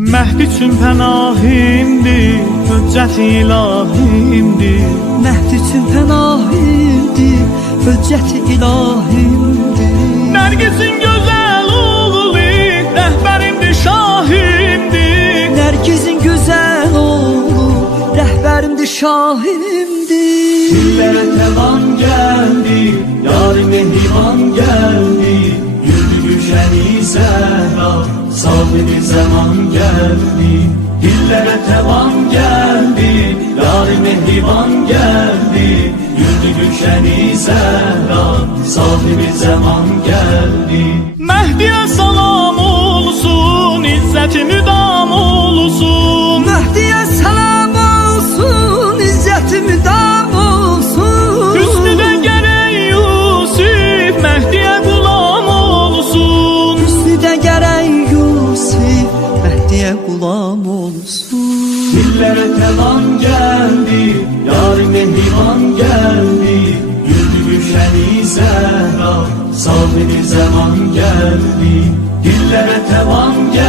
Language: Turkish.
Məhd üçün pənahimdir, höccət ilahimdir. Məhd üçün pənahimdir, höccət ilahimdir. Nərgizin gözəl oğlu, rəhbərimdir, şahimdir. Nərgizin gözəl oğlu, rəhbərimdir, şahimdir. Dillərə təvan gəldi, yar-ı mehriban gəldi. Yürüdü gülşəni Zəhra, sahibi zaman geldi. Dillere tevan geldi, yar-ı mehriban geldi. Yürüdü gülşeni Zehra, sahibi zaman geldi. Mehdi'ye salam olsun, izzeti müdam olsun. Mehdi'ye salam olsun, izzeti müdam olsun. Hüsnü'de gerek Yusuf, Mehdi'ye gulam olsun. Hüsnü'de gerek Yusuf, Mehdi'ye gulam olsun. Dillere tevan geldi, yar-ı mehriban geldi. Yürüdü gülşeni Zehra, sahibi zaman geldi. Dillere tevan geldi.